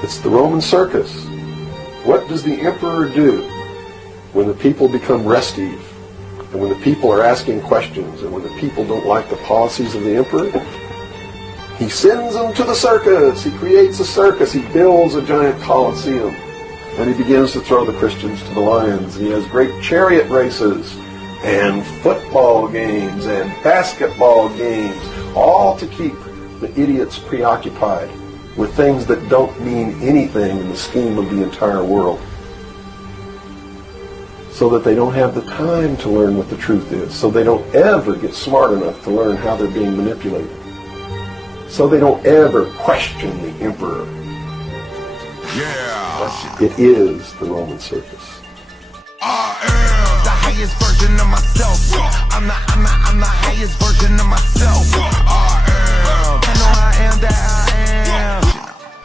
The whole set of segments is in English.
It's the Roman circus. What does the emperor do when the people become restive, and when the people are asking questions, and when the people don't like the policies of the emperor? He sends them to the circus. He creates a circus. He builds a giant coliseum. And he begins to throw the Christians to the lions. He has great chariot races and football games and basketball games, all to keep the idiots preoccupied with things that don't mean anything in the scheme of the entire world, so that they don't have the time to learn what the truth is, so they don't ever get smart enough to learn how they're being manipulated, so they don't ever question the emperor. Yeah. It is the Roman circus. I am the highest version of myself. I'm the highest version of myself. I know I am that I am.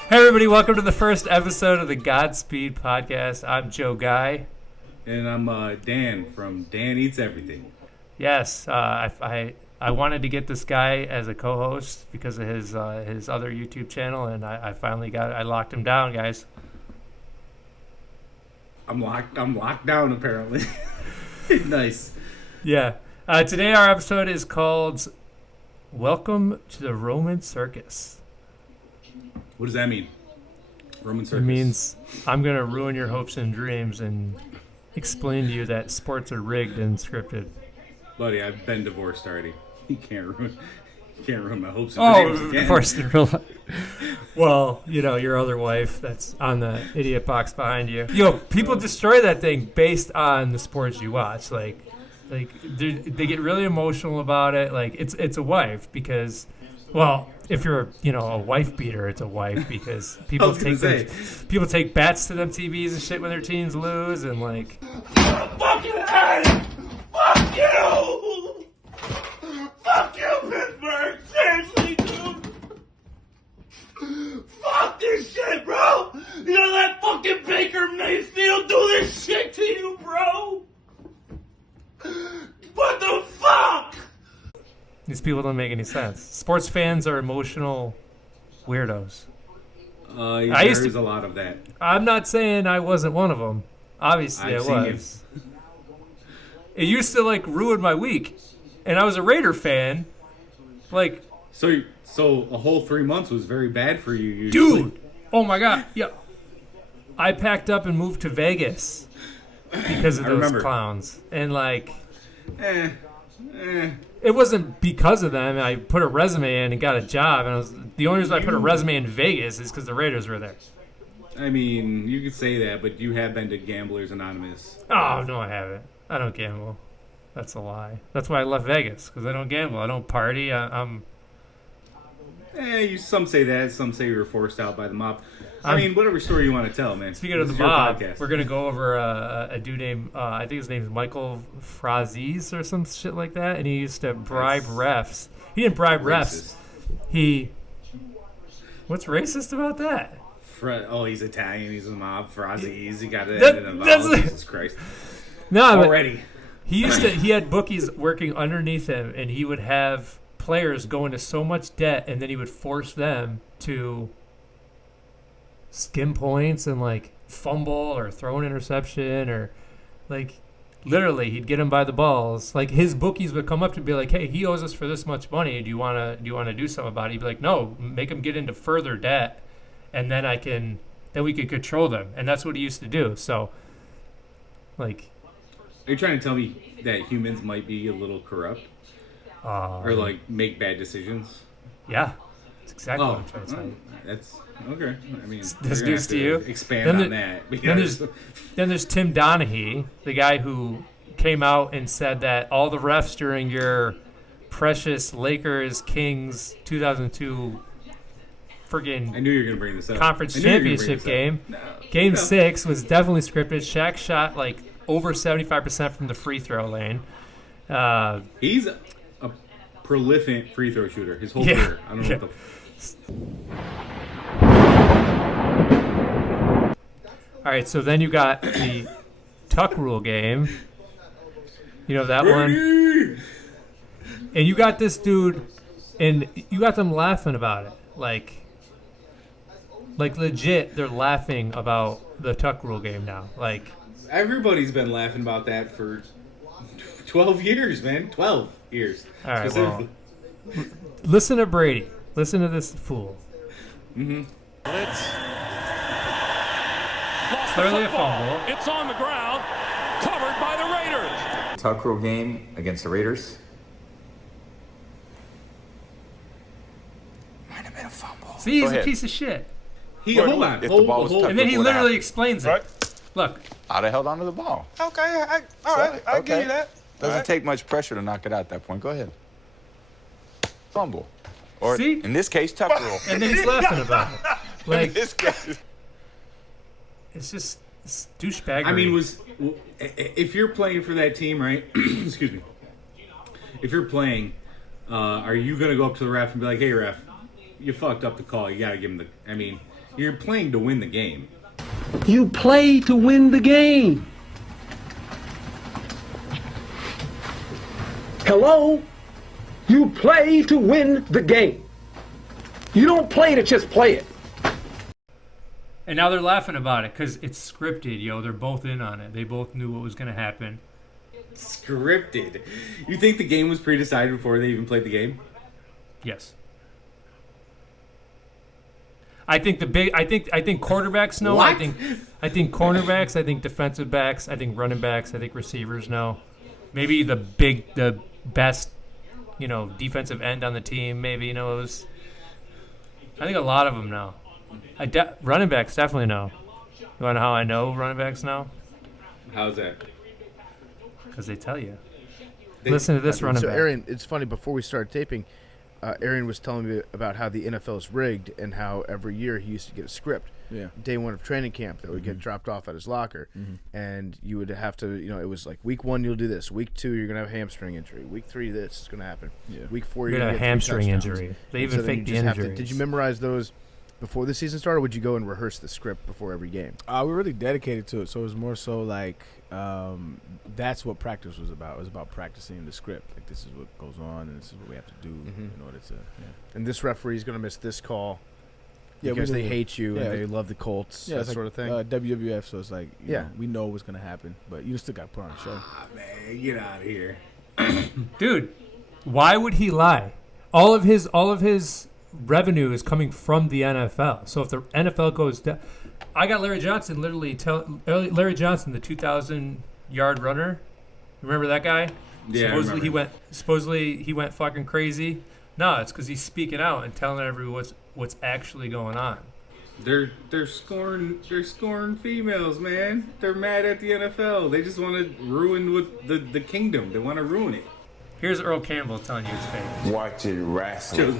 Hey everybody, welcome to the first episode of the Godspeed podcast. I'm Joe Guy. And I'm Dan from Dan Eats Everything. Yes, I wanted to get this guy as a co-host because of his other YouTube channel, and I finally got it. I locked him down, guys. I'm locked down apparently. Nice. Yeah. Today our episode is called "Welcome to the Roman Circus." What does that mean? Roman circus. It means I'm gonna ruin your hopes and dreams and explain to you that sports are rigged and scripted. Buddy, I've been divorced already. You can't ruin my hopes and dreams again. Divorced in real life. Well, you know, your other wife that's on the idiot box behind you. Yo, people destroy that thing based on the sports you watch. Like they get really emotional about it. Like it's a wife because, well, if you're a wife beater, it's a wife because people take bats to them TVs and shit when their teams lose and like. Fucking hey! Fuck you! Fuck you, Pittsburgh! Seriously, dude! Fuck this shit, bro! You know that fucking Baker Mayfield do this shit to you, bro? What the fuck? These people don't make any sense. Sports fans are emotional weirdos. There's a lot of that. I'm not saying I wasn't one of them. Obviously, I was. It used to like ruin my week, and I was a Raider fan. Like, so a whole 3 months was very bad for you. Usually. Dude, oh my god, yeah. I packed up and moved to Vegas because of those clowns, and like, it wasn't because of them. I put a resume in and got a job, and the only reason I put a resume in Vegas is because the Raiders were there. I mean, you could say that, but you have been to Gamblers Anonymous. Oh, no, I haven't. I don't gamble. That's a lie. That's why I left Vegas, because I don't gamble. I don't party. Some say that. Some say you were forced out by the mob. I mean, whatever story you want to tell, man. Speaking of the mob, we're going to go over a dude named, I think his name is Michael Frazese or some shit like that, and he used to bribe refs. He didn't bribe refs. What's racist about that? He's Italian. He's a mob. Frazese. He got it involved. Jesus Christ. No, already. He had bookies working underneath him, and he would have players go into so much debt, and then he would force them to skim points and like fumble or throw an interception or like literally he'd get him by the balls. Like his bookies would come up to be like, "Hey, he owes us for this much money. Do you want to do something about it?" He'd be like, "No, make him get into further debt, and then we could control them." And that's what he used to do. So, like. Are you trying to tell me that humans might be a little corrupt? Or, like, make bad decisions? Yeah. That's exactly what I'm trying to tell you. That's, okay. I mean, that's news to you? Expand on that. Then there's Tim Donaghy, the guy who came out and said that all the refs during your precious Lakers-Kings 2002 friggin' I knew you were going to bring this up. Conference championship game. Game 6 was definitely scripted. Shaq shot, like, over 75% from the free throw lane. He's a prolific free throw shooter his whole career. I don't know what the... All right, so then you got the tuck rule game. You know that one? And you got this dude, and you got them laughing about it. Like, Like legit, they're laughing about the tuck rule game now. Like Everybody's been laughing about that for 12 years, man. 12 years. All right, specifically. well, listen to Brady. Listen to this fool. Mm-hmm. Blitz. Clearly a fumble. It's on the ground, covered by the Raiders. Tuck rule game against the Raiders. Might have been a fumble. See, he's Go a ahead. piece of shit. Hold on. If the ball was tucked And then he before it literally happened. explains it. Right. Look, I'd have held on to the ball. Okay, all right, I give you that. Doesn't take much pressure to knock it out at that point. Go ahead. Fumble. Or See? in this case, tuck rule. and then he's laughing about it. In Like, this case. it's just it's douchebaggery. I mean, if you're playing for that team, right? Excuse me. If you're playing, are you going to go up to the ref and be like, hey, ref, you fucked up the call. You got to give him the... I mean, you're playing to win the game. You play to win the game. Hello? You play to win the game. You don't play to just play it. And now they're laughing about it because it's scripted, yo. They're both in on it. They both knew what was going to happen. Scripted. You think the game was pre-decided before they even played the game? Yes. I think quarterbacks know. What? I think cornerbacks, I think defensive backs, I think running backs, I think receivers know. Maybe the best, defensive end on the team maybe knows. I think a lot of them know. Running backs definitely know. You want to know how I know running backs know? How's that? Because they tell you. Listen to this running So, back. Aaron, it's funny, before we started taping, Aaron was telling me about how the NFL is rigged and how every year he used to get a script. Yeah. Day one of training camp that would get dropped off at his locker. And you would have to, it was like week 1, you'll do this. Week 2, you're going to have a hamstring injury. Week 3, this is going to happen. Yeah. Week 4, You're you're going going to to have a get 3 hamstring touchdowns. injury. They And even so then you fake the just have to- injuries. Did you memorize those before the season started, or would you go and rehearse the script before every game? We're really dedicated to it, so it was more so like that's what practice was about. It was about practicing the script. Like, this is what goes on, and this is what we have to do in order to. Yeah. And this referee's going to miss this call Yeah, because we they do. hate you Yeah. and they love the Colts, that it's sort like, of thing. WWF, so it's like, you Yeah. know, we know what's gonna happen, but you still got to put on a show. Ah, man, get out of here. Dude, why would he lie? All of his revenue is coming from the NFL. So if the NFL goes down, I got Larry Johnson Larry Johnson, the 2,000-yard runner. Remember that guy? Yeah, I remember. Supposedly he went fucking crazy. No, it's because he's speaking out and telling everyone what's actually going on. They're scoring females, man. They're mad at the NFL. They just want to ruin with the kingdom. They want to ruin it. Here's Earl Campbell telling you it's fake. Watching wrestling.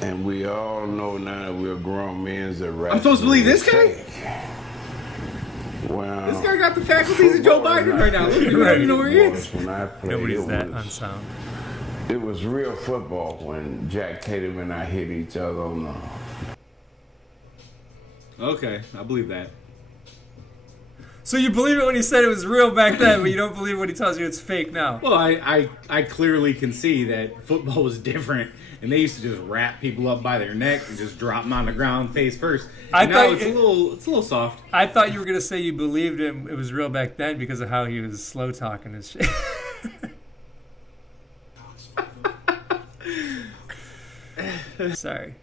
And we all know now that we're grown men that wrestling. I'm supposed to believe this guy? guy? Well, This guy got the faculties of Joe Biden right now. Look, you don't even know where he is. When I played, Nobody's that unsound. It was real football when Jack Tatum and I hit each other on the. Okay, I believe that. So you believe it when he said it was real back then, but you don't believe when he tells you it's fake now. Well, I clearly can see that football was different, and they used to just wrap people up by their neck and just drop them on the ground face first. I And thought now it's a little soft. I thought you were gonna say you believed him. It was real back then because of how he was slow talking his shit. Sorry,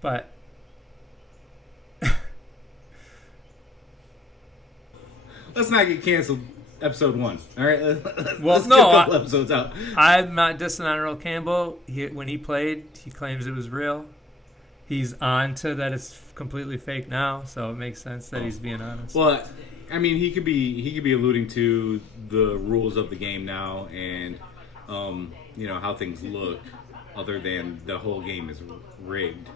but Let's not get canceled. Episode 1. All right. Let's no, get a couple episodes out. I'm not dissing on Earl Campbell. When he played, he claims it was real. He's on to that it's completely fake now, so it makes sense that he's being honest. Well, I mean, he could be alluding to the rules of the game now, and how things look, other than the whole game is rigged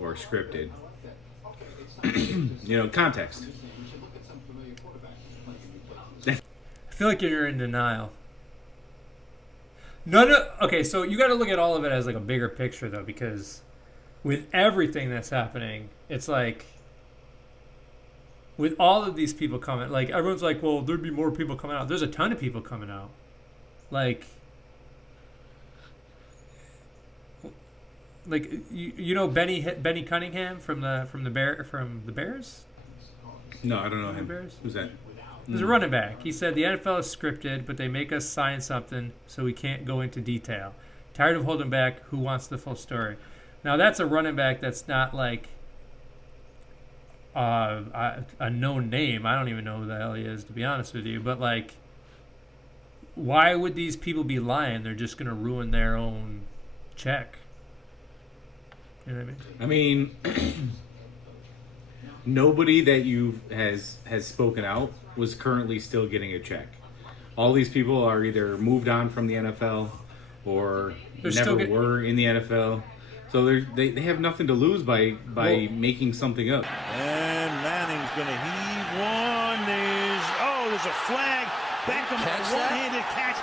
or scripted. Context. I feel like you're in denial. Okay, so you got to look at all of it as like a bigger picture, though, because with everything that's happening, it's like with all of these people coming, like everyone's like, well, there'd be more people coming out. There's a ton of people coming out. Like, like you know Benny Cunningham from the Bears? No, I don't know him. Bears? Who's that? There's a running back. He said the NFL is scripted, but they make us sign something so we can't go into detail. Tired of holding back. Who wants the full story? Now that's a running back that's not like a known name. I don't even know who the hell he is, to be honest with you. But like, why would these people be lying? They're just gonna ruin their own check. You know what I mean? Nobody that has spoken out was currently still getting a check. All these people are either moved on from the NFL or never were in the NFL. So they have nothing to lose by making something up. And Manning's going to heave one. There's a flag. Beckham one-handed catch.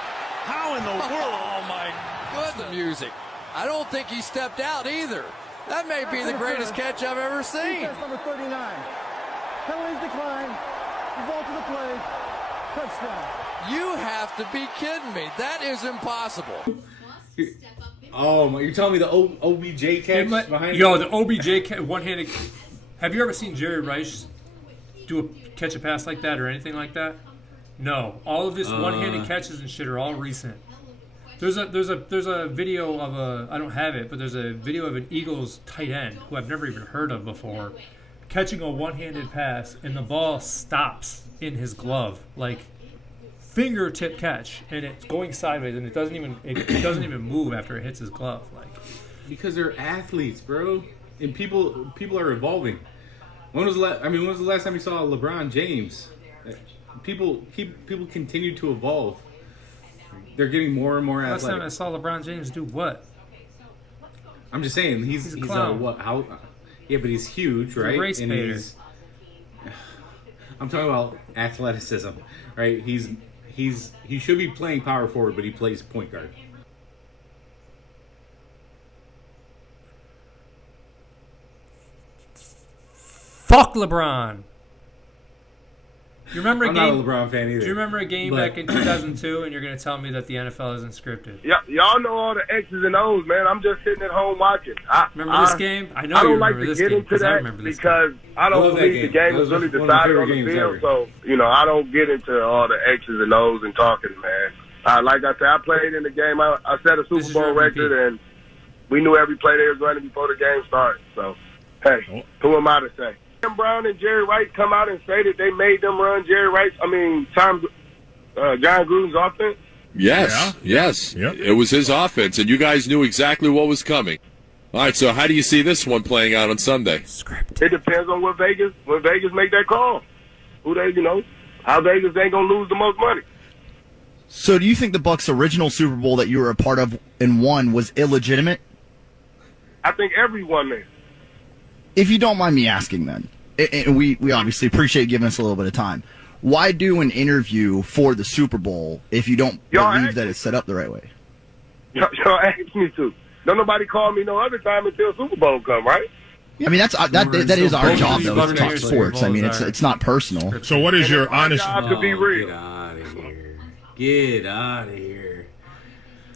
How in the world? Oh, my goodness. Music. I don't think he stepped out either. That may be the greatest catch I've ever seen. Number 39. Penalties decline. Result of the play. Touchdown. You have to be kidding me. That is impossible. Oh, you're telling me the OBJ catch behind Yo, the OBJ one-handed. Have you ever seen Jerry Rice catch a pass like that or anything like that? No. All of his one-handed catches and shit are all recent. There's a video of I don't have it, but there's a video of an Eagles tight end who I've never even heard of before catching a one-handed pass and the ball stops in his glove, like fingertip catch, and it's going sideways and it doesn't even move after it hits his glove, like because they're athletes, bro, and people are evolving. When was the last time you saw LeBron James? People continue to evolve. They're getting more and more athletic. Last time I saw LeBron James do what? I'm just saying he's a clown. Yeah, but he's huge, right? Race baiter. I'm talking about athleticism, right? He should be playing power forward, but he plays point guard. Fuck LeBron. You remember I'm not a LeBron fan either. Do you remember a game back in 2002 and you're going to tell me that the NFL isn't scripted? Yeah, y'all know all the X's and O's, man. I'm just sitting at home watching. Remember this game? I know I you don't like remember to this get game into that because I don't believe the game is really decided on the field. So, I don't get into all the X's and O's and talking, man. Like I said, I played in the game. I set a Super Bowl record, and we knew every play they was running before the game started. So, hey, who am I to say? Tim Brown and Jerry Rice come out and say that they made them run John Gruden's offense? Yes. Yep. It was his offense, and you guys knew exactly what was coming. All right, so how do you see this one playing out on Sunday? It depends on when Vegas make that call. How Vegas ain't going to lose the most money. So do you think the Bucs' original Super Bowl that you were a part of and won was illegitimate? I think everyone there. If you don't mind me asking then, and we obviously appreciate giving us a little bit of time, why do an interview for the Super Bowl if you don't believe that it's set up the right way? Y'all asked me to. Don't nobody call me no other time until Super Bowl come, right? I mean, that is our job, though, to talk sports. I mean, it's not personal. So what is your honest... job to be real. Get out of here. Get out of here.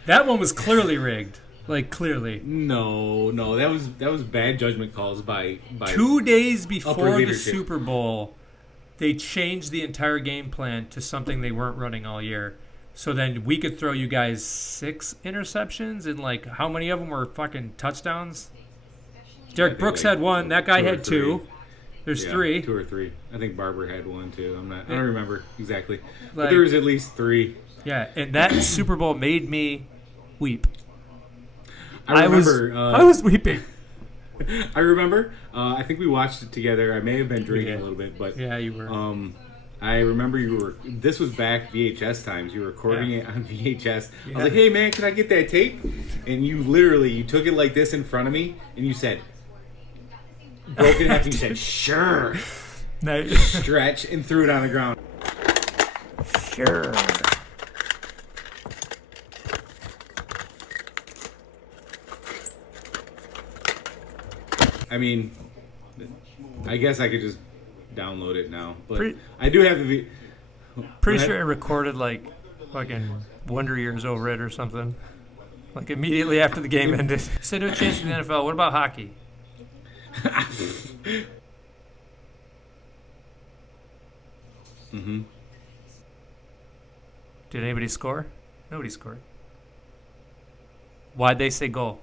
That one was clearly rigged. Like, clearly. No, that was bad judgment calls by 2 days before the Super Bowl, they changed the entire game plan to something they weren't running all year. So then we could throw you guys 6 interceptions, and like how many of them were fucking touchdowns? Derek Brooks had 1. That guy had 2. There's 3. 2 or 3. I think Barber had 1 too. I don't remember exactly, but there was at least 3. Yeah, and that Super Bowl made me weep. I remember. I was weeping. I remember. I think we watched it together. I may have been drinking a little bit, but yeah, you were. I remember you were. This was back VHS times. You were recording it on VHS. I was like, "Hey man, can I get that tape?" And you took it like this in front of me, and you said, broke it in half, and you said, "Sure." Nice. Stretch and threw it on the ground. Sure. I mean, I guess I could just download it now, but I do have the. Pretty sure I recorded like fucking Wonder Years over it or something. Like immediately after the game ended. So no chance in the NFL. What about hockey? Mm-hmm. Did anybody score? Nobody scored. Why'd they say goal?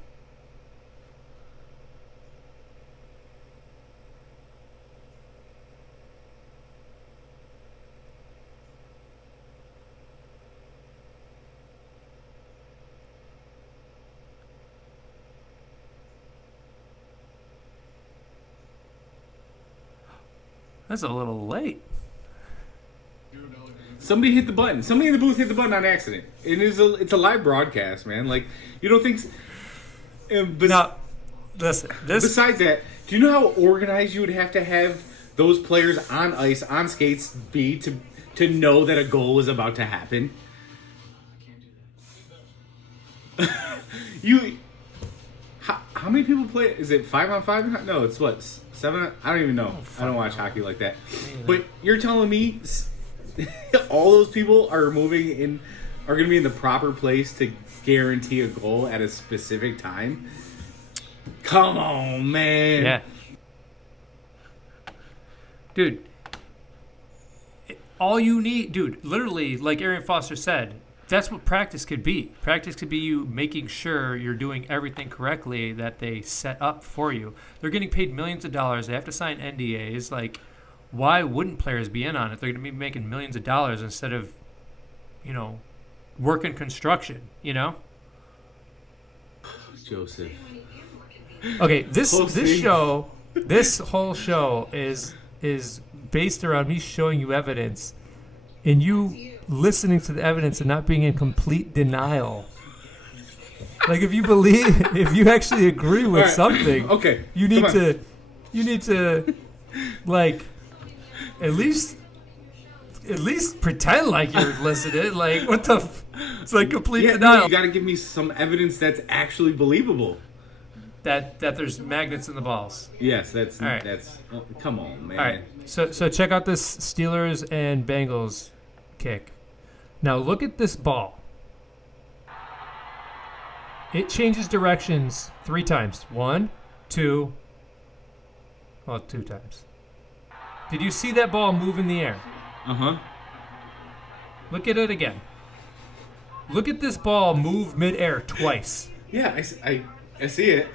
That's a little late. Somebody hit the button. Somebody in the booth hit the button on accident. It's a live broadcast, man. Like, you don't think... No, this... Besides that, do you know how organized you would have to have those players on ice, on skates, be to know that a goal is about to happen? How many people play? Is it 5-on-5? No, it's what, 7? I don't even know. I don't watch hockey like that. But you're telling me all those people are going to be in the proper place to guarantee a goal at a specific time? Come on, man. Yeah. Dude, all you need, literally, like Arian Foster said, that's what practice could be. Practice could be you making sure you're doing everything correctly that they set up for you. They're getting paid millions of dollars. They have to sign NDAs. Like, why wouldn't players be in on it? They're going to be making millions of dollars instead of, working construction, Joseph. Okay, this whole show is based around me showing you evidence and you listening to the evidence and not being in complete denial. Like, if you actually agree with something, okay, you need to like at least pretend like you're listening. Like, what the it's like complete denial. No, you got to give me some evidence that's actually believable. That there's magnets in the balls. Yes, that's all right. That's come on, man. All right, so check out this Steelers and Bengals kick. Now look at this ball. It changes directions 3 times. 1, 2, 2 times. Did you see that ball move in the air? Uh-huh. Look at it again. Look at this ball move midair twice. Yeah, I see it.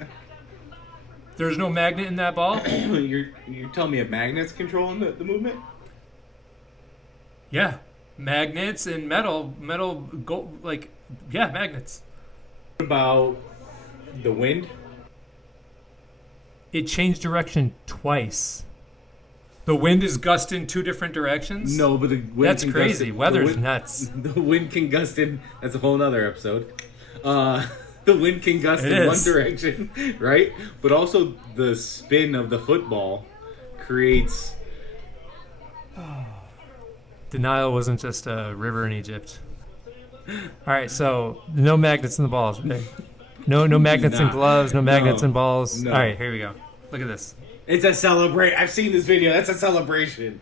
There's no magnet in that ball? You're telling me a magnet's controlling the movement? Yeah. Magnets and metal go magnets. What about the wind? It changed direction twice. The wind is gusting 2 different directions? No, but the wind That's crazy. Weather's nuts. The wind can gust in. That's a whole nother episode. The wind can gust in one direction, right? But also the spin of the football creates... Denial wasn't just a river in Egypt. All right, so no magnets in the balls. Okay? No magnets in gloves, no magnets in balls. No. All right, here we go. Look at this. It's a celebration. I've seen this video. That's a celebration.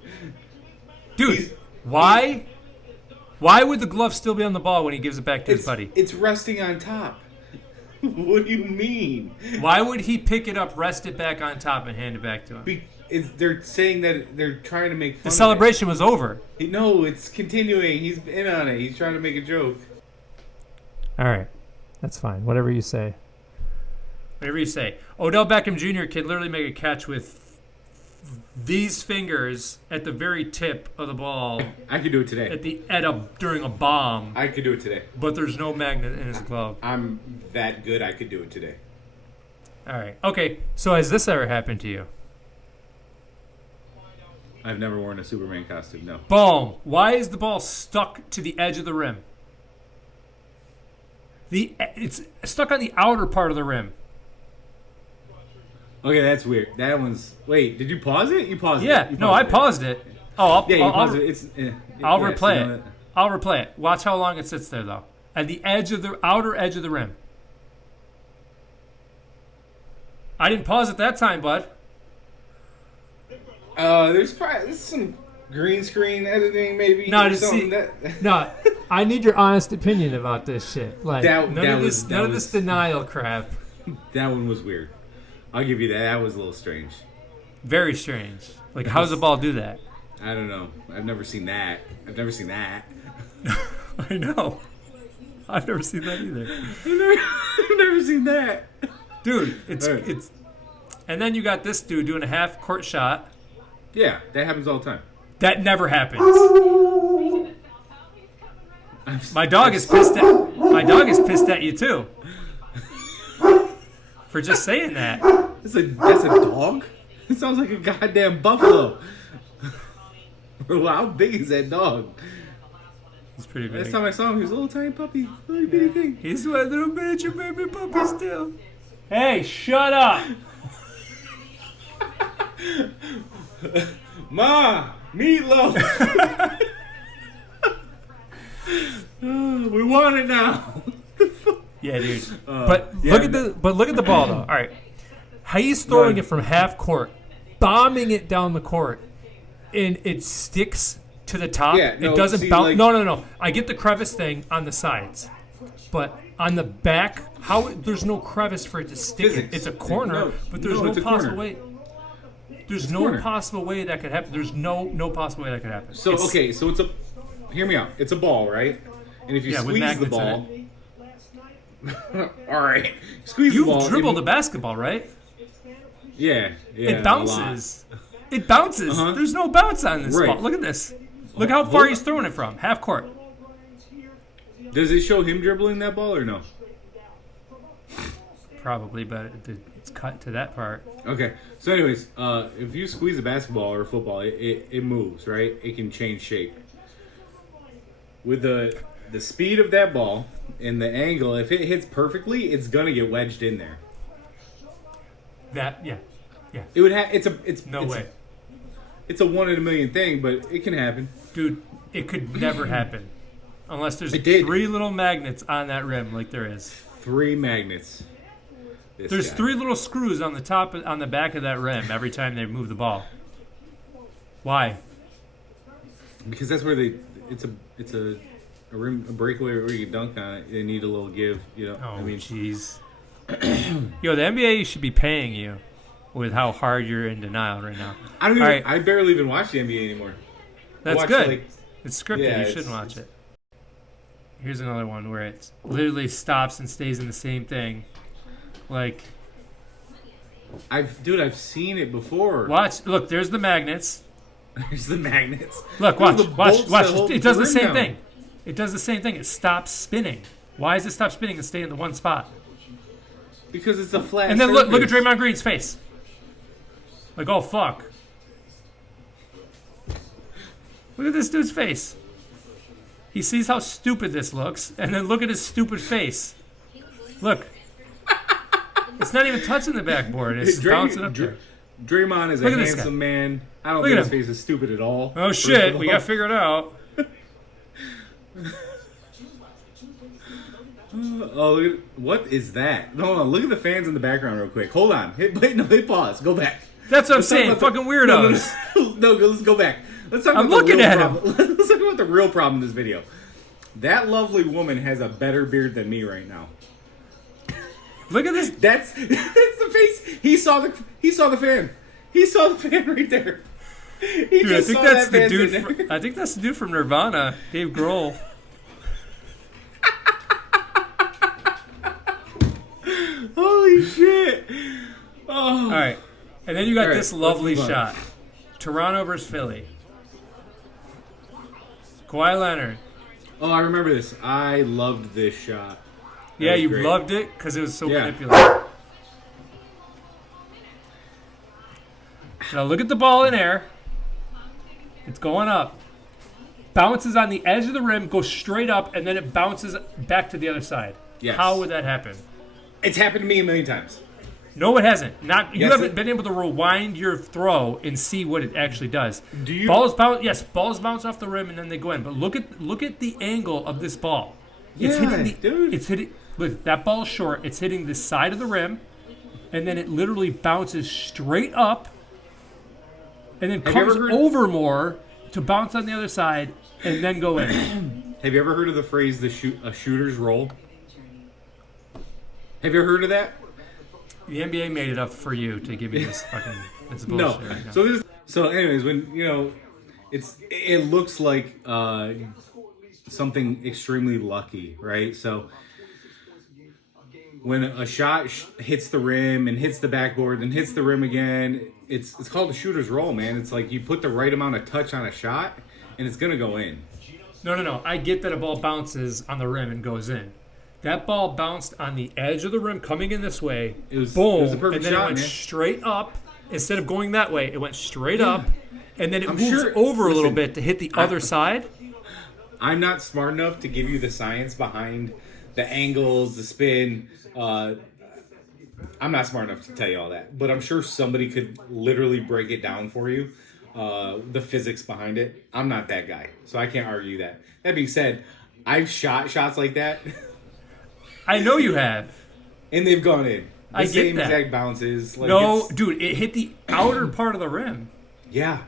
Dude, why would the glove still be on the ball when he gives it back to his buddy? It's resting on top. What do you mean? Why would he pick it up, rest it back on top, and hand it back to him? They're saying that they're trying to make fun The celebration was over. No, it's continuing. He's in on it. He's trying to make a joke. All right. That's fine. Whatever you say. Whatever you say. Odell Beckham Jr. can literally make a catch with these fingers at the very tip of the ball. I could do it today. During a bomb. I could do it today. But there's no magnet in his glove. I'm that good. I could do it today. All right. Okay. So has this ever happened to you? I've never worn a Superman costume. No. Boom. Why is the ball stuck to the edge of the rim? It's stuck on the outer part of the rim. Okay, that's weird. That one's... Wait, did you pause it? You paused it. Yeah, no, I paused it. Oh, paused it. I'll replay it. I'll replay it. Watch how long it sits there, though. At the outer edge of the rim. I didn't pause it that time, bud. There's some green screen editing, maybe. No, No, I need your honest opinion about this shit. Like none of was this denial crap. That one was weird. I'll give you that. That was a little strange. Very strange. Like, how does the ball do that? I don't know. I've never seen that. I know. I've never seen that either. I've never seen that. Dude, it's and then you got this dude doing a half court shot. Yeah, that happens all the time. That never happens. My dog is pissed at you too. For just saying that. That's a dog? It sounds like a goddamn buffalo. Bro, how big is that dog? He's pretty big. Last time I saw him, he was a little tiny puppy. Little bitty thing. He's one little miniature baby puppy still. Hey, shut up! Ma! Meatloaf! We want it now. Yeah, dude. Look at the ball though. All right, he's throwing it from half court, bombing it down the court, and it sticks to the top. Yeah, no, it doesn't see, bounce. like- No. I get the crevice thing on the sides, but on the back, there's no crevice for it to stick. Physics. It's a corner, but there's no it's a possible corner. way. There's It's no corner. possible way that could happen. There's no possible way that could happen. So it's a. Hear me out. It's a ball, right? And if you Yeah, with squeeze the magnets in ball. All right. Squeeze the ball. You've dribbled a basketball, right? Yeah. It bounces. It bounces. Uh-huh. There's no bounce on this Right. ball. Look at this. Look how far he's throwing it from. Half court. Does it show him dribbling that ball or no? Probably, but it's cut to that part. Okay. So, anyways, if you squeeze a basketball or a football, it moves, right? It can change shape. With the speed of that ball and the angle, if it hits perfectly, it's gonna get wedged in there. Yeah. It would have. It's No way. It's a 1 in a million thing, but it can happen. Dude, it could never happen. Unless there's It did. 3 little magnets on that rim like there is. 3 magnets. There's 3 little screws on the back of that rim every time they move the ball. Why? Because that's where it's a rim, a breakaway where you can dunk on it. They need a little give, you know. Oh, jeez. Yo, the NBA should be paying you with how hard you're in denial right now. I barely even watch the NBA anymore. That's watch, good. like- It's scripted. Yeah, You shouldn't watch it. Here's another one where it literally stops and stays in the same thing. Like, I've seen it before. watch. Look, there's the magnets. There's the magnets. Look, There's watch. the bolts that hold It does the rim same down. thing. It does the same thing. It stops spinning. Why does it stop spinning and stay in the one spot? Because it's a flat. And then look at surface. Draymond Green's face. Like, oh fuck. Look at this dude's face. He sees how stupid this looks, and then look at his stupid face. Look. It's not even touching the backboard. It's bouncing up there. Draymond is a Look at this guy. handsome man. I don't Look think at his him. face is stupid at all. Oh first shit, of we all. gotta figure it out. Oh, look at, what is that? Hold on, look at the fans in the background real quick. Hold on. Hit pause. Go back. That's what I'm Let's talk saying. about Fucking weirdos. No, let's go back. Let's talk I'm about looking the real at him. problem. Let's talk about the real problem in this video. That lovely woman has a better beard than me right now. Look at this. That's the face. He saw the fan. He saw the fan right there. He Dude, I just think saw that's that the fan dude. sitting there. I think that's the dude from Nirvana, Dave Grohl. Holy shit! Oh. All right, and then you got All right, this lovely let's move on. shot: Toronto versus Philly. Kawhi Leonard. Oh, I remember this. I loved this shot. That Yeah, was you great. loved it because it was so Yeah. manipulative. Now look at the ball in air. It's going up. Bounces on the edge of the rim, goes straight up, and then it bounces back to the other side. Yes. How would that happen? It's happened to me a million times. No, it hasn't. You Yes, haven't been able to rewind your throw and see what it actually does. Do you? Balls bounce off the rim and then they go in. But look at the angle of this ball. It's Yeah, hitting dude. It's hitting. Look, that ball's short. It's hitting the side of the rim, and then it literally bounces straight up, and then Have you comes ever heard- over more to bounce on the other side and then go in. Have you ever heard of the phrase a shooter's roll? Have you ever heard of that? The NBA made it up for you to give me this fucking this bullshit No. right now. So anyways, when it looks like something extremely lucky, right? So when a shot hits the rim and hits the backboard and hits the rim again, it's called a shooter's roll, man. It's like you put the right amount of touch on a shot and it's gonna go in. No. I get that a ball bounces on the rim and goes in. That ball bounced on the edge of the rim, coming in this way. It was boom, a perfect and then shot, it went man. straight up. Instead of going that way, it went straight up, and then it I'm moves sure- over a little listen, bit to hit the other side. I'm not smart enough to give you the science behind the angles, the spin. I'm not smart enough to tell you all that, but I'm sure somebody could literally break it down for you, the physics behind it. I'm not that guy, so I can't argue that. That being said, I've shot shots like that. I know you have. And they've gone in. The I get same that. exact bounces. Like No, dude, it hit the outer part of the rim. Yeah.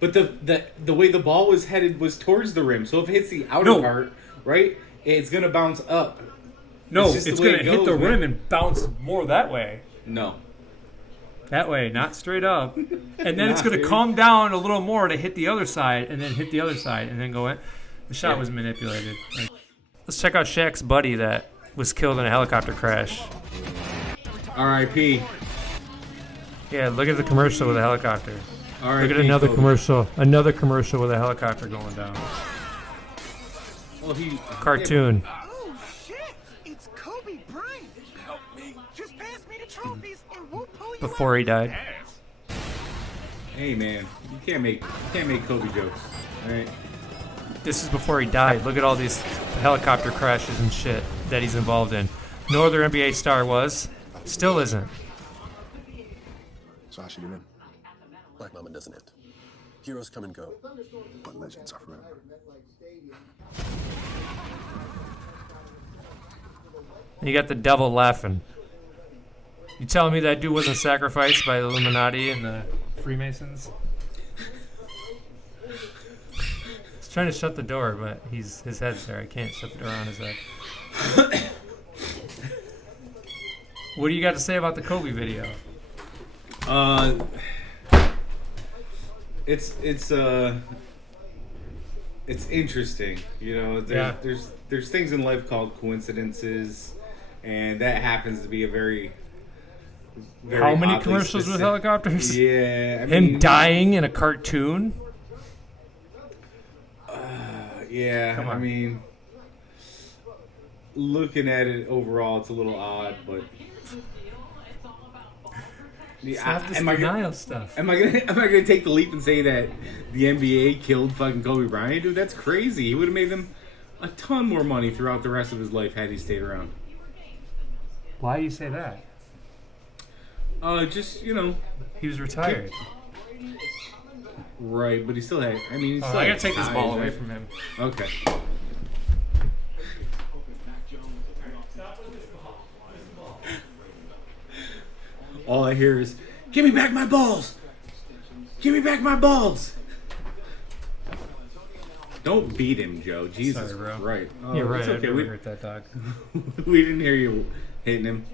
But the way the ball was headed was towards the rim. So if it hits the outer part, right, it's going to bounce up. No, just it's the way going to it hit the goes, man. rim and bounce more that way. No. That way, not straight up. And then it's Nah, going to dude. calm down a little more to hit the other side, and then hit the other side, and then go in. The shot was manipulated. Like, let's check out Shaq's buddy that was killed in a helicopter crash. R.I.P. Yeah, look at the commercial with a helicopter. R.I.P. Look at another Kobe. commercial. Another commercial with a helicopter going down. Well, Cartoon. Oh, shit! It's Kobe Bryant. Help me. Just pass me the trophies and we'll pull you Before he died. Hey man, you can't make Kobe jokes, all right? This is before he died. Look at all these helicopter crashes and shit that he's involved in. No other NBA star was. Still isn't. So how should you win? Black Mama doesn't end. Heroes come and go, but legends are forever. You got the devil laughing. You telling me that dude wasn't sacrificed by the Illuminati and the Freemasons? He's trying to shut the door, but his head's there. I can't shut the door on his head. What do you got to say about the Kobe video? It's interesting, you know. There's things in life called coincidences, and that happens to be a very How many oddly commercials with specific- helicopters? Yeah, I Him mean, dying in a cartoon? Yeah, Come on. I mean, looking at it overall, it's a little odd, but. It's not this denial stuff. Am I gonna take the leap and say that the NBA killed fucking Kobe Bryant? Dude, that's crazy. He would have made them a ton more money throughout the rest of his life had he stayed around. Why do you say that? Just, you know. He was retired. Right, but he still had. I mean, he still I had gotta take this ties, ball away right? from him. Okay. All I hear is, "Give me back my balls! Give me back my balls!" Don't beat him, Joe. Jesus Sorry, bro. Christ. You're right. It's I'd okay. never We, hurt that dog. we didn't hear you hitting him.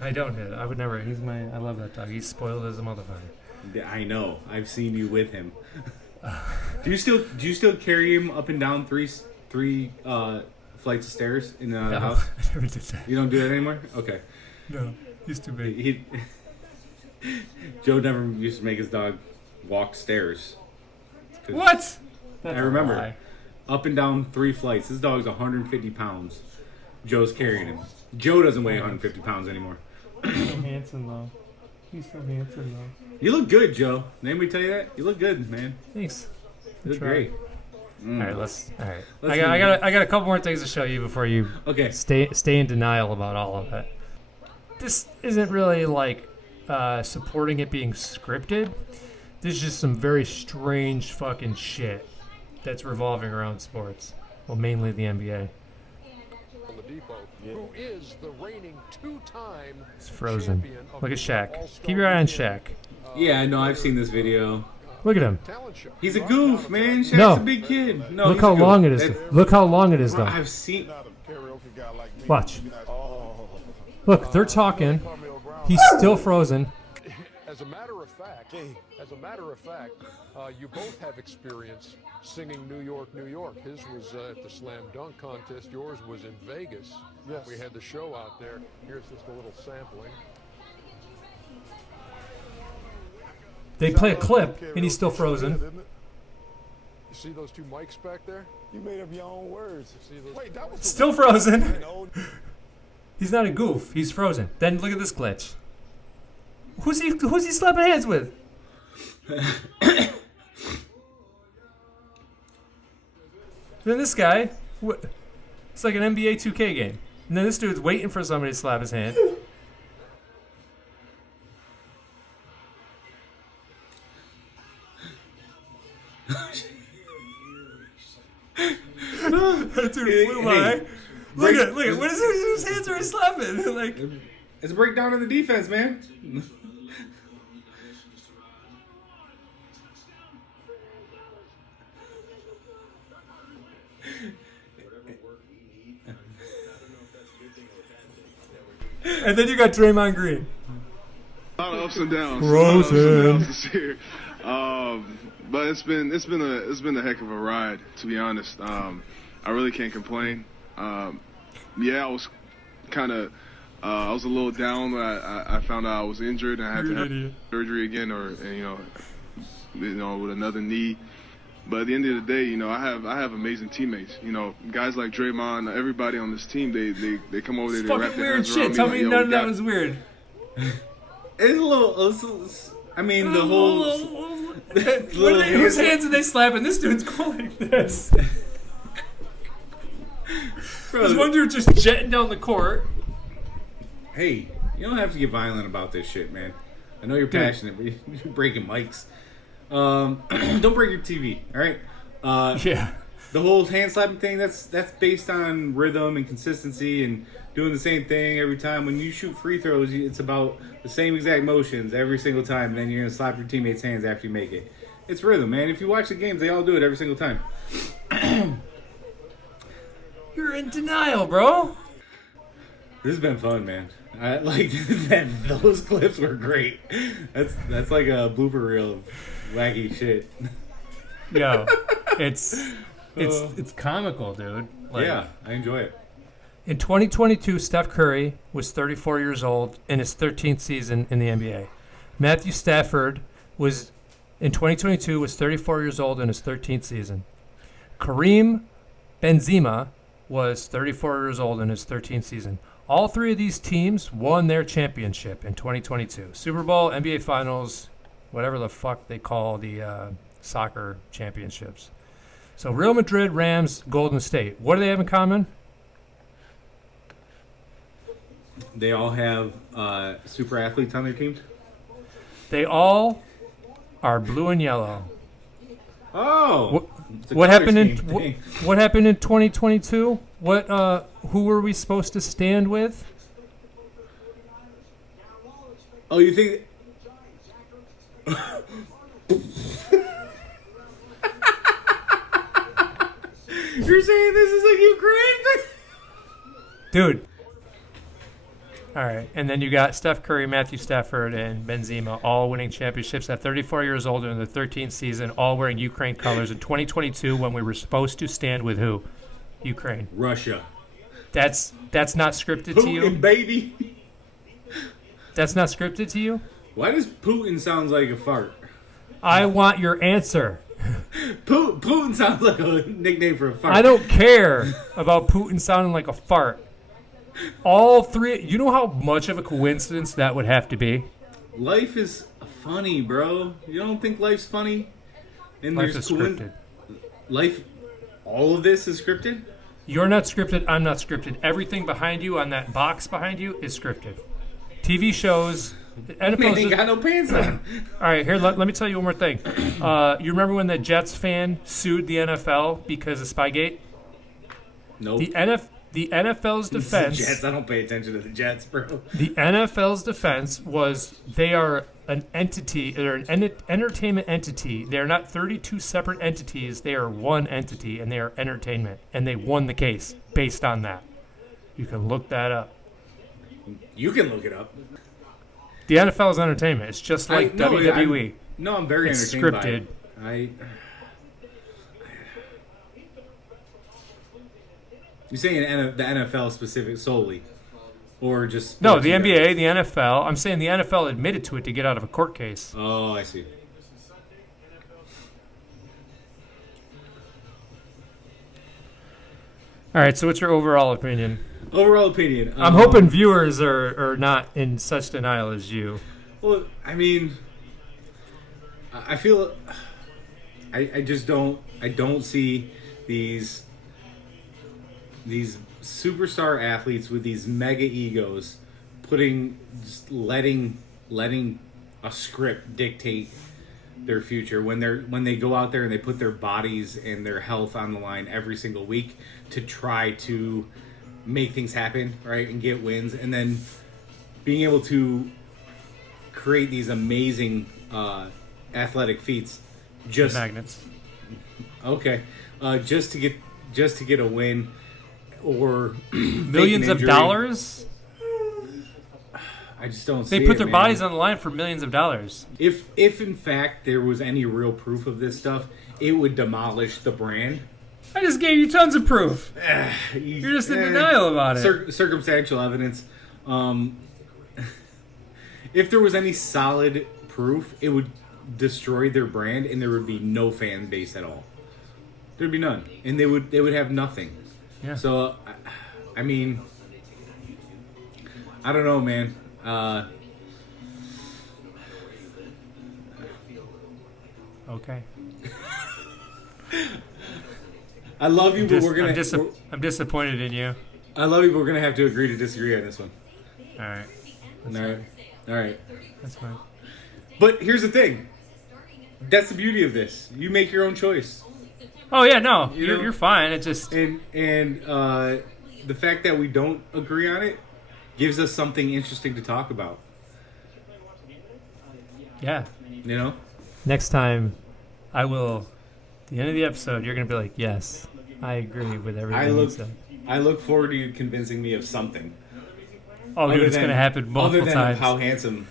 I don't hit. I would never. I love that dog. He's spoiled as a motherfucker. Yeah, I know. I've seen you with him. Do you still carry him up and down three flights of stairs in the house? I never did that. You don't do that anymore? Okay. No, he's too big. Joe never used to make his dog walk stairs. What? I remember. Up and down 3 flights. This dog's 150 pounds. Joe's carrying him. Joe doesn't weigh 150 pounds anymore. He's so handsome, though. He's so handsome, though. You look good, Joe. Did anybody tell you that? You look good, man. Thanks. You look Try. great. All right, let's. Let's I got a couple more things to show you before you stay in denial about all of it. This isn't really like supporting it being scripted. This is just some very strange fucking shit that's revolving around sports. Well, mainly the NBA. Who is the reigning two-time It's frozen. Look at Shaq. Keep your eye on Shaq. Yeah, no, I've seen this video. Look at him. He's a goof, man. Shaq's No. a big kid. No, Look he's how a goof. long it is. Look how long it is, Bro, though. I've seen. Watch. Look, they're talking. He's still frozen. As a matter of fact, you both have experience singing New York, New York. His was at the slam dunk contest. Yours was in Vegas. Yes. We had the show out there. Here's just a little sampling. They play a clip, and he's still frozen. You see those two mics back there? You made up your own words. Wait, that was Still frozen. He's not a goof. He's frozen. Then look at this glitch. Who's he slapping hands with? Then this guy, it's like an NBA 2K game. And then this dude's waiting for somebody to slap his hand. That dude flew by. Look at what is it? Whose hands are he slapping? Like, it's a breakdown of the defense, man. and then you got Draymond Green. A lot of ups and downs. Frozen. A lot of ups and downs this year. But it's been a heck of a ride, to be honest. I really can't complain. Yeah, I was kind of I was a little down when I found out I was injured and I had to have surgery again, or with another knee. But at the end of the day, I have amazing teammates. Guys like Draymond, everybody on this team, they come over there, they wrap their hands around me. Tell me like, none of that was weird. It's a little. I mean, the whole. Whose hands are they slapping? This dude's going like this. There's one dude just jetting down the court. Hey, you don't have to get violent about this shit, man. I know you're passionate, but you're breaking mics. Don't break your TV, all right? Yeah. The whole hand slapping thing, that's based on rhythm and consistency and doing the same thing every time. When you shoot free throws, it's about the same exact motions every single time. And then you're going to slap your teammate's hands after you make it. It's rhythm, man. If you watch the games, they all do it every single time. You're in denial, bro. This has been fun, man. I like that. Those clips were great. That's like a blooper reel of wacky shit. Yo, it's comical, dude. Like, yeah, I enjoy it. In 2022, Steph Curry was 34 years old in his 13th season in the NBA. Matthew Stafford was 34 years old in his 13th season. Kareem Benzema was 34 years old in his 13th season. All three of these teams won their championship in 2022. Super Bowl, NBA Finals, whatever the fuck they call the soccer championships. So Real Madrid, Rams, Golden State. What do they have in common? They all have super athletes on their teams? They all are blue and yellow. Oh, what happened in what happened in 2022? Who were we supposed to stand with? Oh, you think? You're saying this is a Ukraine thing? Dude. All right, and then you got Steph Curry, Matthew Stafford, and Benzema all winning championships at 34 years old in the 13th season, all wearing Ukraine colors in 2022 when we were supposed to stand with who? Ukraine. Russia. That's not scripted to you? Putin, baby. That's not scripted to you? Why does Putin sound like a fart? I want your answer. Putin sounds like a nickname for a fart. I don't care about Putin sounding like a fart. All three. You know how much of a coincidence that would have to be? Life is funny, bro. You don't think life's funny? And Life is scripted. Life, all of this is scripted? You're not scripted. I'm not scripted. Everything behind you on that box behind you is scripted. TV shows. Man ain't got no pants on. All right, here, let me tell you one more thing. You remember when the Jets fan sued the NFL because of Spygate? Nope. The NFL's defense. Jets, I don't pay attention to the Jets, bro. The NFL's defense was they are an entity. They're an entertainment entity. They're not 32 separate entities. They are one entity, and they are entertainment. And they won the case based on that. You can look that up. You can look it up. The NFL is entertainment. It's just like WWE. I'm very it's entertained scripted. by it. You're saying the NFL specific solely, or just no? The NBA, the NFL. I'm saying the NFL admitted to it to get out of a court case. Oh, I see. All right. So, what's your overall opinion? Overall opinion. I'm hoping viewers are not in such denial as you. Well, I mean, I feel I just don't. I don't see these superstar athletes with these mega egos letting a script dictate their future when they go out there and they put their bodies and their health on the line every single week to try to make things happen, right, and get wins, and then being able to create these amazing athletic feats just magnets. Okay, just to get a win or millions of dollars. I just don't see it. They put it, their man. bodies on the line for millions of dollars. If in fact there was any real proof of this stuff, it would demolish the brand. I just gave you tons of proof. You're just in denial about it. Circumstantial evidence. If there was any solid proof, it would destroy their brand, and there would be no fan base at all. There'd be none, and they would have nothing. Yeah. So, I mean, I don't know, man. Okay. I love you, but we're gonna. I'm disappointed in you. I love you, but we're gonna have to agree to disagree on this one. All right. All right. That's fine. But here's the thing. That's the beauty of this. You make your own choice. Oh yeah, no, you're fine. It just and the fact that we don't agree on it gives us something interesting to talk about. Yeah. You know? Next time, I will. At the end of the episode, you're gonna be like, "Yes, I agree with everything you said." I look forward to you convincing me of something. Oh, dude, it's gonna happen multiple times. Other than how handsome.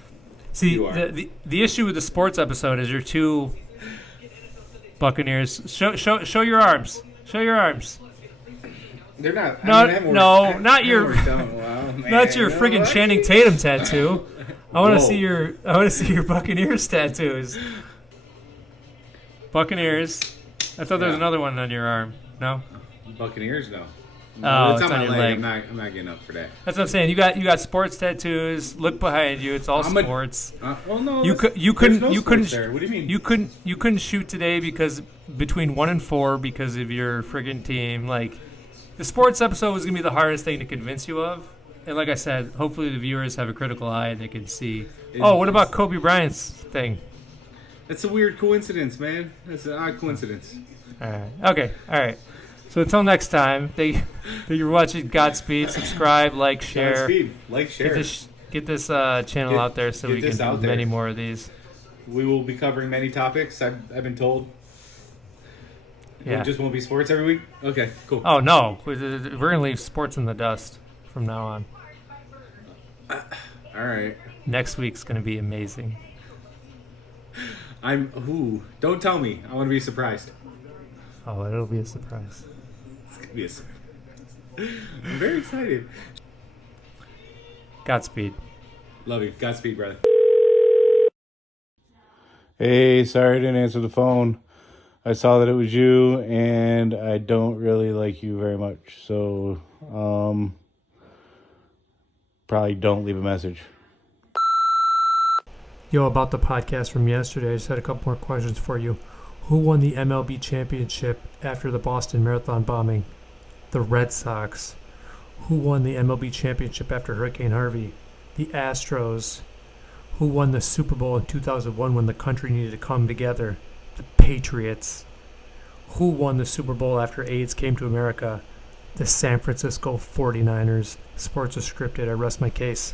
See, you are. The issue with the sports episode is you're two Buccaneers. Show your arms. Show your arms. They're not. Not your. Not your friggin' Channing Tatum tattoo. I want to see your. I want to see your Buccaneers tattoos. Buccaneers. I thought there was another one on your arm. No. Buccaneers, no. Oh, it's on my your leg. leg. I'm not getting up for that. That's what I'm saying. You got sports tattoos. Look behind you. It's all sports. No. You couldn't. No you couldn't. there. What do you mean? You couldn't shoot today because between 1 and 4 because of your friggin' team. Like the sports episode was gonna be the hardest thing to convince you of. And like I said, hopefully the viewers have a critical eye and they can see. What about Kobe Bryant's thing? That's a weird coincidence, man. That's an odd coincidence. All right. Okay. All right. So until next time, that you're watching Godspeed. Subscribe, like, share. Godspeed, like, share. Get this channel out there so we can do many more of these. We will be covering many topics. I've been told. Yeah. It just won't be sports every week. Okay. Cool. Oh no, we're gonna leave sports in the dust from now on. All right. Next week's gonna be amazing. Don't tell me. I want to be surprised. Oh, it'll be a surprise. It's gonna be a surprise. I'm very excited. Godspeed. Love you. Godspeed, brother. Hey, sorry I didn't answer the phone. I saw that it was you, and I don't really like you very much. So, probably don't leave a message. Yo, about the podcast from yesterday, I just had a couple more questions for you. Who won the MLB championship after the Boston Marathon bombing? The Red Sox. Who won the MLB championship after Hurricane Harvey? The Astros. Who won the Super Bowl in 2001 when the country needed to come together? The Patriots. Who won the Super Bowl after AIDS came to America? The San Francisco 49ers. Sports are scripted. I rest my case.